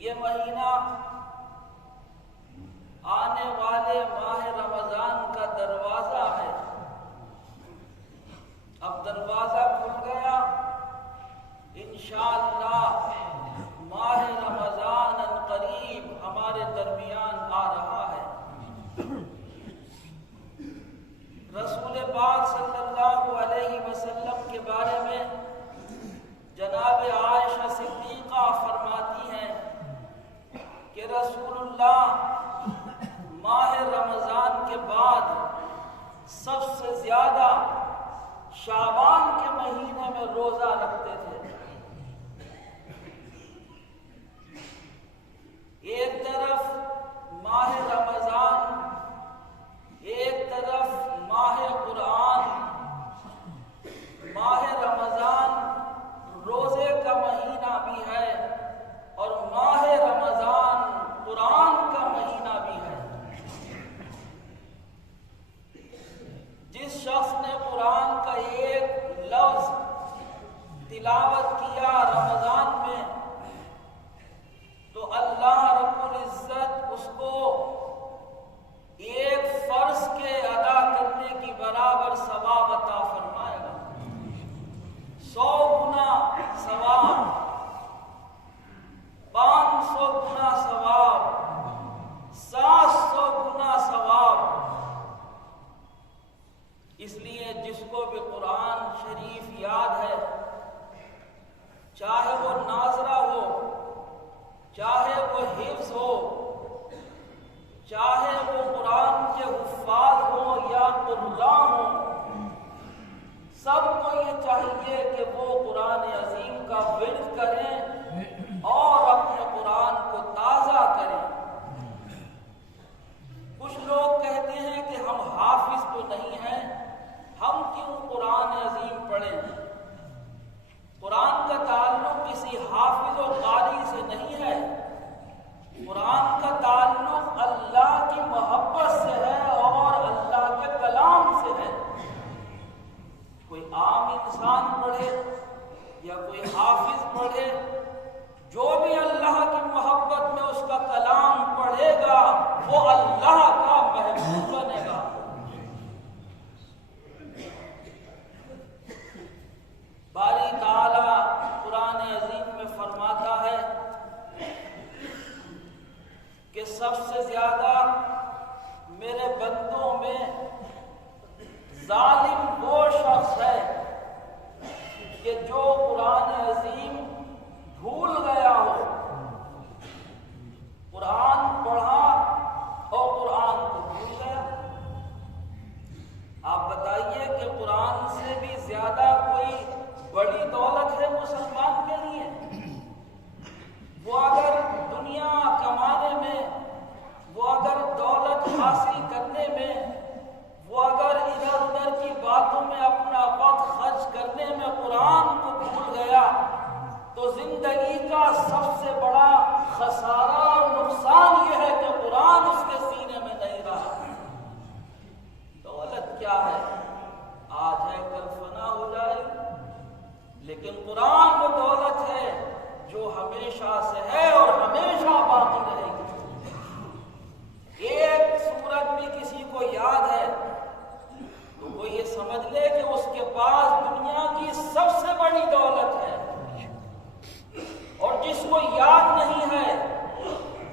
یہ مہینہ آنے والے ماہ رمضان کا دروازہ ہے۔ اب دروازہ کھل گیا، انشاءاللہ ماہ رمضان عنقریب ہمارے درمیان آ رہا ہے۔ رسول پاک صلی اللہ علیہ وسلم کے بارے میں جناب عائشہ صدیقہ فرماتی ہیں کہ رسول اللہ ماہ رمضان کے بعد سب سے زیادہ شعبان کے مہینے میں روزہ رکھتے تھے۔ ایک طرف ماہ رمضان، ایک طرف ماہ قرآن۔ ماہ رمضان روزے کا مہینہ بھی ہے اور ماہ رمضان قرآن کا مہینہ بھی ہے۔ جس شخص نے قرآن کا ایک لفظ تلاوت کیا رمضان میں تو اللہ رب العزت اس کو ایک فرض کے ادا کرنے کی برابر ثواب عطا فرمائے گا، 100 گنا ثواب، 500 گنا ثواب، 700 گنا ثواب۔ اس لیے جس کو بھی قرآن شریف یاد ہے، چاہے وہ ناظرہ ہو، چاہے وہ حفظ ہو، چاہے وہ قرآن کے حفاظ ہوں یا قراء ہوں، سب کو یہ چاہیے کہ وہ قرآن عظیم کا ورد کریں اور اپنے قرآن کو تازہ کریں۔ کچھ لوگ کہتے ہیں کہ ہم حافظ تو نہیں ہیں، ہم کیوں قرآن عظیم پڑھیں؟ قرآن کا تعلق کسی حافظ و قاری سے نہیں ہے، قرآن کا تعلق اللہ کی محبت سے ہے اور اللہ کے کلام سے ہے۔ کوئی عام انسان پڑھے یا کوئی حافظ پڑھے، جو بھی اللہ کی محبت میں اس کا کلام پڑھے گا وہ اللہ کا محبوب بنے گا۔ باری تعالیٰ قرآن عظیم میں فرماتا ہے کہ سب سے زیادہ میرے بندوں میں ظالم وہ شخص ہے کہ جو قرآن عظیم بھول گیا ہو، قرآن پڑھا اور قرآن کو بھول گیا۔ آپ بتائیے کہ قرآن سے بھی زیادہ کوئی بڑی دولت ہے مسلمان کے لیے؟ وہ اگر دنیا کمانے میں، وہ اگر دولت حاصل کرنے میں، وہ اگر ادھر ادھر کی باتوں میں اپنا وقت خرچ کرنے میں قرآن کو بھول گیا تو زندگی کا سب سے بڑا خسارہ اور نقصان یہ ہے کہ قرآن اس کے سینے میں نہیں رہا۔ دولت کیا ہے؟ آج ہے کل فنا ہو جائے، لیکن قرآن وہ دولت ہے جو ہمیشہ سے ہے اور ہمیشہ باقی رہے گی۔ ایک سورت بھی کسی کو یاد ہے تو وہ یہ سمجھ لے کہ اس کے پاس دنیا کی سب سے بڑی دولت ہے، اور جس کو یاد نہیں ہے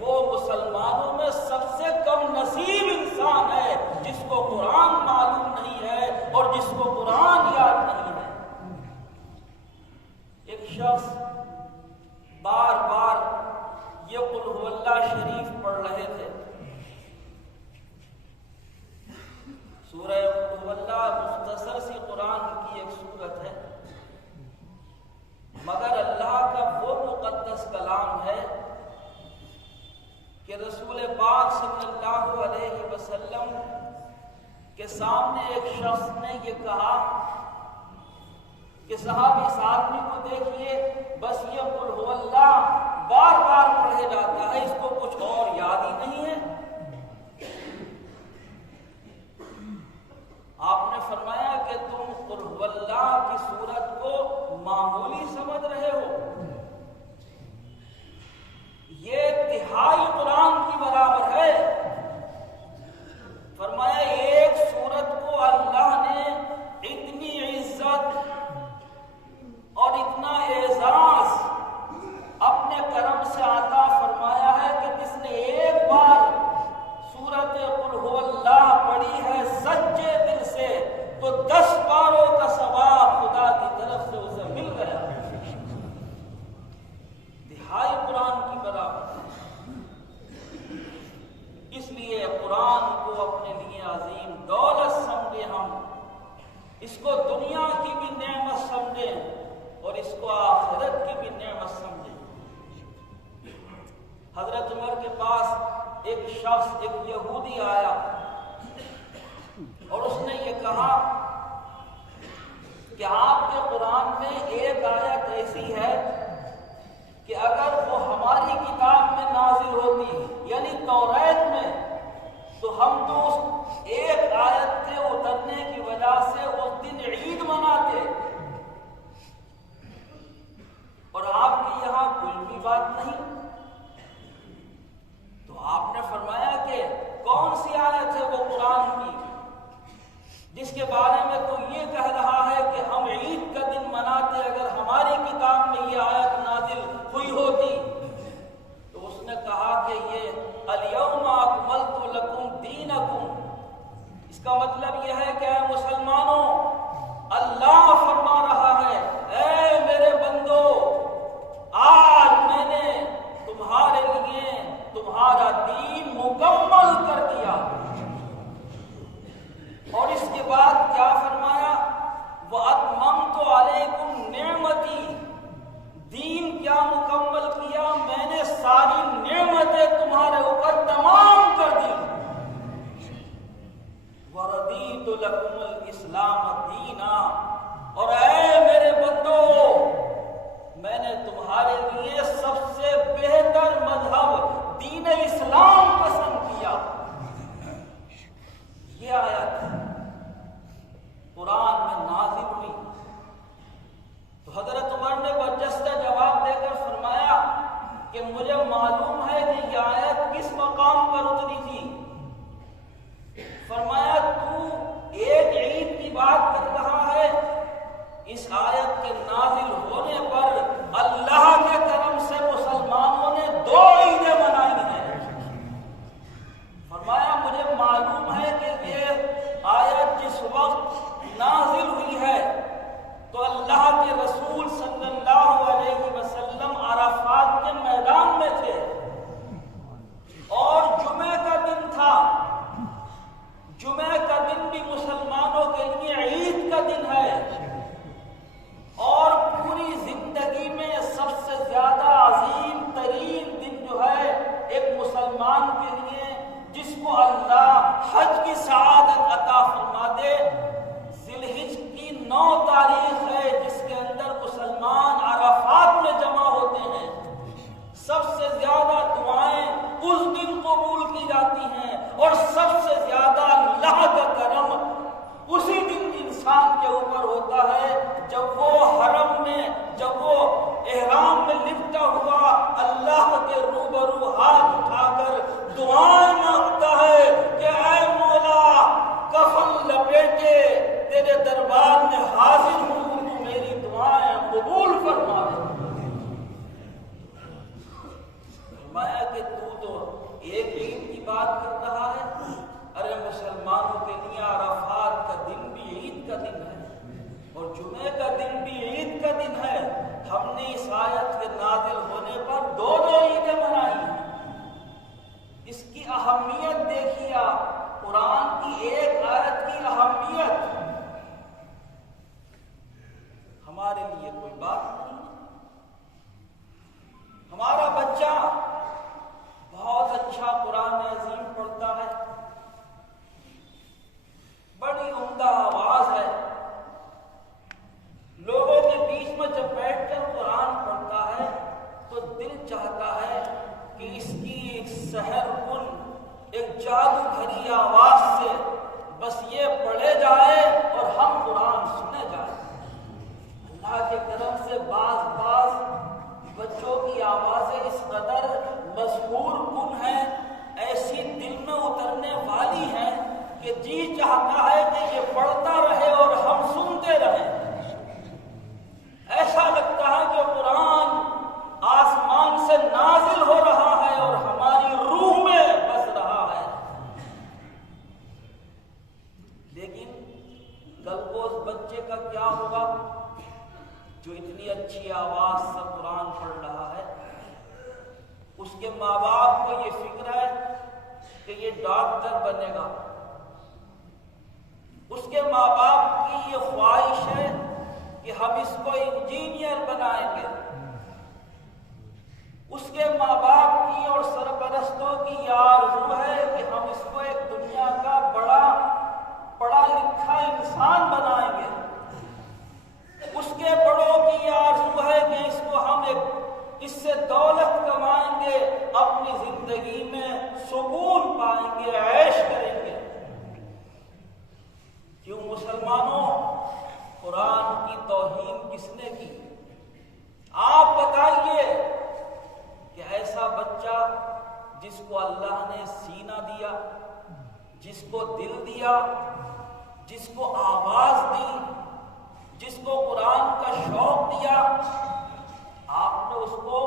وہ مسلمانوں میں سب سے کم نصیب انسان ہے، جس کو قرآن معلوم نہیں ہے اور جس کو قرآن یاد نہیں ہے۔ ایک شخص بار بار یہ قل هو اللہ شریف پڑھ رہے تھے۔ سورہ قل هو اللہ مختصر سی قرآن کی ایک سورت ہے، مگر اللہ کا وہ مقدس کلام ہے کہ رسول پاک صلی اللہ علیہ وسلم کے سامنے ایک شخص نے یہ کہا کہ صحابی اس آدمی کو دیکھیے، بس یہ قل هو اللہ بار بار پڑھے جاتا ہے، اس کو کچھ اور یاد ہی نہیں ہے۔ آپ نے فرمایا کہ تم قل هو اللہ کی سورت کو معمولی سمجھ رہے ہو، یہ تہائی قرآن کی برابر ہے۔ فرمایا ایک سورت کو اللہ نے اتنی عزت اور اتنا اعزاز اپنے کرم سے عطا فرمایا ہے کہ جس نے ایک بار سورت قل هو اللہ پڑھی ہے سچے دل سے تو 10 باروں کا ثواب خدا کی طرف سے اسے مل گیا۔ تہائی قرآن کی برابر۔ اس لیے قرآن کو اپنے لیے عظیم دولت سمجھے، ہم اس کو دنیا کی بھی نعمت سمجھیں اور اس کو آخرت کی بھی نعمت سمجھیں۔ حضرت عمر کے پاس ایک شخص، ایک یہودی آیا اور اس نے یہ کہا کہ آپ کے قرآن میں ایک آیت ایسی ہے کہ اگر وہ ہماری کتاب میں نازل ہوتی یعنی توریت میں تو ہم تو اس ایک آیت کے اترنے کی وجہ سے اس دن عید مناتے، اور آپ کے یہاں کوئی بھی بات نہیں۔ تو آپ نے فرمایا کہ کون سی آیت ہے وہ قرآن کی جس کے بارے میں تو یہ کہہ رہا ہے کہ ہم عید کا دن مناتے، اگر ہماری کتاب میں یہ آیت نازل ہوئی ہوتی؟ تو اس نے کہا کہ یہ الیوم اکملت لکم دینکم، اس کا مطلب یہ ہے کہ اے مسلمانوں، اللہ فرما رہا ہے اے میرے بندو، آج میں نے تمہارے لیے تمہارا دین مکمل کر دیا۔ اور اس کے بعد کیا فرمایا؟ وَأَتْمَمْتُ عَلَيْكُمْ نِعْمَتِي، دین کیا مکمل کیا؟ میں نے ساری نعمتیں تمہارے اوپر تمام کر دی۔ وَرَضِيتُ لَكُمُ الْإِسْلَامَ دِينًا، اور اے میرے بندو، میں نے تمہارے لیے سب سے بہتر مذہب دین اسلام پسند کیا۔ یہ آیت قرآن میں نازل ہوئی تو حضرت عمر نے برجستہ جواب دے کر فرمایا کہ مجھے معلوم ہے کہ یہ آیت کس مقام پر اتری تھی۔ فرمایا تو ایک عید کی بات کر رہا ہے، اس آیت کے نازل ہونے پر اللہ کے کرم سے مسلمانوں نے 2 عیدیں منائی ہیں۔ فرمایا مجھے معلوم ہے کہ یہ آیت جس وقت نازل ہوئی ہے تو اللہ کے رسول صلی اللہ علیہ وسلم عرفات کے میدان میں تھے اور جمعہ کا دن تھا۔ جمعہ کا دن بھی مسلمانوں کے لیے عید کا دن ہے، اور پوری زندگی میں سب سے زیادہ عظیم ترین دن جو ہے ایک مسلمان کے لیے جس کو اللہ حج کی سعادت عطا فرما دے، ذی الحج کی 9 تاریخ ہے جس کے اندر مسلمان عرفات میں جمع ہوتے ہیں۔ سب سے زیادہ دعائیں اس دن قبول کی جاتی ہیں اور سب سے زیادہ اللہ کا کرم اسی دن انسان کے اوپر ہوتا ہے جب وہ حرم میں، جب وہ احرام میں لپٹا ہوا اللہ کے روبرو ہاتھ اٹھا کر دعائیں مانگتا ہے کہ اے مولا، کفن لپیٹے تیرے دربار میں حاضر ہوں، تو میری دعائیں قبول فرما دے۔ فرمایا کہ تو ایک عید کی بات کر رہا ہے، ارے مسلمانوں کے لیے عرفات کا دن بھی عید کا دن ہے اور جمعے کا دن بھی عید کا دن ہے۔ ہم نے اس آیت کے نازل ہونے پر 2 عیدیں منائی ہیں۔ اس کی اہمیت دیکھیے آپ، قرآن کی ایک آیت کی اہمیت ہمارے لیے کوئی بات نہیں ہے۔ ہمارا بچہ بہت اچھا قرآن عظیم پڑھتا ہے، بڑی عمدہ آواز ہے، لوگوں کے بیچ میں جب بیٹھ کر قرآن پڑھتا ہے تو دل چاہتا ہے کہ اس کی ایک سحر کن، ایک جادو بھری آواز سے بس یہ پڑھے جائے اور ہم قرآن سنے جائیں۔ اللہ کے کرم سے بعض بچوں کی آوازیں اس قدر مشہور چاہتا ہے کہ یہ پڑھتا رہے اور ہم سنتے رہیں۔ ایسا لگتا ہے کہ قرآن آسمان سے نازل ہو رہا ہے اور ہماری روح میں بس رہا ہے۔ لیکن کل کو اس بچے کا کیا ہوگا جو اتنی اچھی آواز سے قرآن پڑھ رہا ہے؟ اس کے ماں باپ کو یہ فکر ہے کہ یہ ڈاکٹر بنے گا، اس کے ماں باپ کی یہ خواہش ہے کہ ہم اس کو انجینئر بنائیں گے، اس کے ماں باپ کی اور سرپرستوں کی یہ آرزو ہے کہ ہم اس کو ایک دنیا کا بڑا پڑھا لکھا انسان بنائیں گے، اس کے بڑوں کی یہ آرزو ہے کہ اس کو ہم اس سے دولت کمائیں گے، اپنی زندگی میں سکون پائیں گے، عیش کریں گے۔ کیوں مسلمانوں قرآن کی توہین کس نے کی؟ آپ بتائیے کہ ایسا بچہ جس کو اللہ نے سینہ دیا، جس کو دل دیا، جس کو آواز دی، جس کو قرآن کا شوق دیا، آپ نے اس کو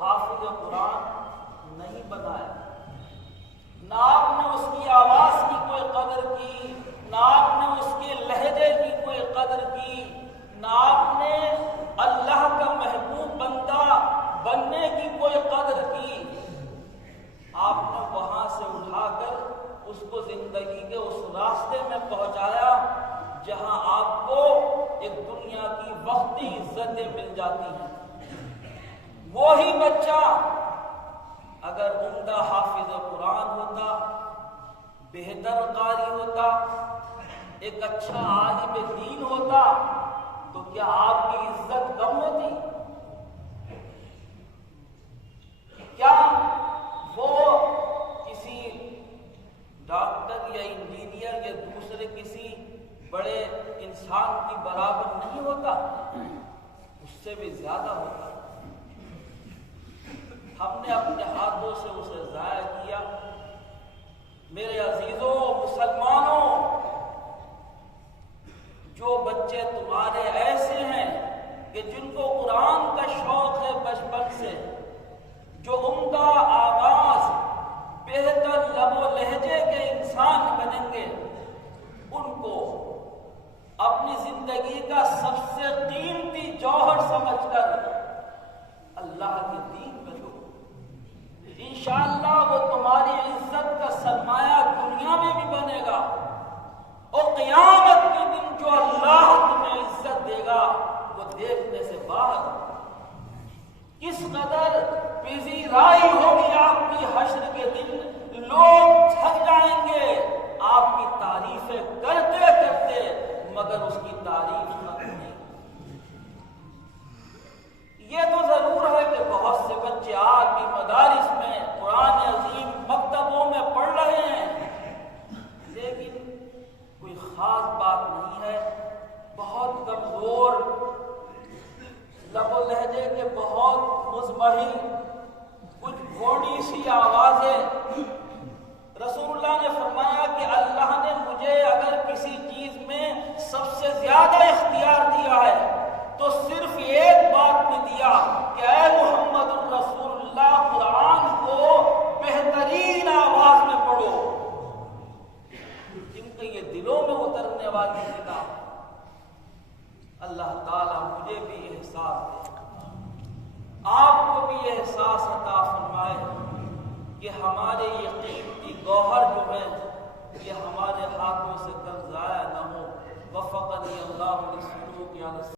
حافظ قرآن نہیں بنایا، نہ آپ نے اس کی آواز کی کوئی قدر کی، نہ آپ نے اس کے لہجے کی کوئی قدر کی، نہ آپ نے اللہ کا محبوب بندہ بننے کی کوئی قدر کی۔ آپ نے وہاں سے اٹھا کر اس کو زندگی کے اس راستے میں پہنچایا جہاں آپ کو ایک دنیا کی وقتی عزتیں مل جاتی ہیں۔ وہی بچہ اگر عمدہ حافظ قرآن ہوتا، بہتر قاری ہوتا، ایک اچھا عالم دین ہوتا، تو کیا آپ کی عزت کم ہوتی؟ کیا وہ کسی ڈاکٹر یا انجینئر یا دوسرے کسی بڑے انسان کی برابر نہیں ہوتا؟ اس سے بھی زیادہ ہوتا۔ ہم نے اپنے ہاتھوں سے اسے ضائع کیا۔ میرے عزیزوں مسلمانوں، جو بچے تمہارے ایسے ہیں کہ جن کو قرآن کا شوق ہے بچپن سے، جو عمدہ آواز، بہتر لب و لہجے کے انسان بنیں گے، ان کو اپنی زندگی کا سب سے قیمتی جوہر سمجھ کر اللہ کے دین میں دو۔ انشاءاللہ وہ تمہاری عزت کا سرمایہ دنیا میں بھی بنے گا، اور قیامت کے دن جو اللہ تمہیں عزت دے گا وہ دیکھنے سے باہر۔ کس قدر پذیرائی ہوگی آپ کی حشر کے دن، لوگ تھک جائیں گے آپ کی تعریفیں کرتے کرتے، مگر اس کی تعریف نہ کریں۔ یہ تو ضرور ہے کہ بہت سے بچے آج بھی مدارس میں قرآن عظیم مکتبوں میں پڑھ رہے ہیں، لیکن کوئی خاص بات نہیں ہے، بہت کمزور لب و لہجے کے، بہت مزمحل، کچھ گھوڑی سی آوازیں۔ رسول اللہ نے فرمایا کہ اللہ نے مجھے اگر کسی چیز میں سب سے زیادہ اختیار دیا ہے تو صرف ایک بات میں دیا کہ اے محمد الرسول اللہ قرآن کو بہترین آواز میں پڑھو، جن کے یہ دلوں میں اترنے والی کتاب۔ اللہ تعالیٰ مجھے بھی احساس دے، آپ کو بھی احساس عطا فرمائے کہ ہمارے یہ قیمتی گوہر جو ہے یہ ہمارے ہاتھوں سے کب ضائع نہ ہو۔ وفقنی اللہ للسلوک یا